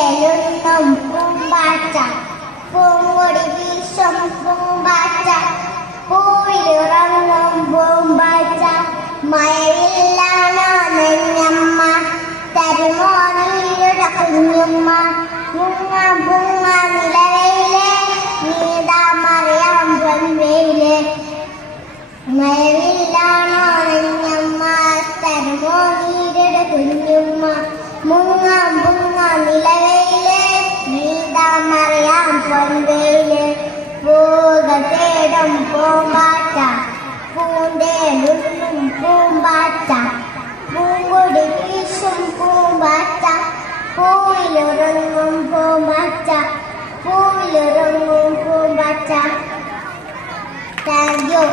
തേലുണ്ണും പൂമ്പാറ്റ, പൂങ്കൊടി വീശും പൂമ്പാറ്റ, പൂവിലുറങ്ങും പൂമ്പാറ്റ. മഴവില്ലാണോ നഞ്ഞമ്മ, തരുമോ നീയുടെ കുഞ്ഞുമ്മ. മുങ്ങ മുങ്ങ നിലവയിലെ, നീതാ മറിയാം പൊൻവെയിലെ. മഴവില്ലാണോ നഞ്ഞമ്മ, തരുമോ നീരുടെ കുഞ്ഞുമ്മ. മുങ്ങ മുങ്ങ നിലവയിലെ, നീതാ മറിയാം പൊൻവെയിലെ. പൂക തേടും പൂമ്പാറ്റ, പൂന്തേലുണ്ണും പൂമ്പാറ്റ, പൂങ്കൊടി വീശും പൂമ്പാറ്റ, പൂവിലുറങ്ങും പൂമ്പാറ്റ, പൂവിലുറങ്ങും പൂമ്പാറ്റ. Thank you.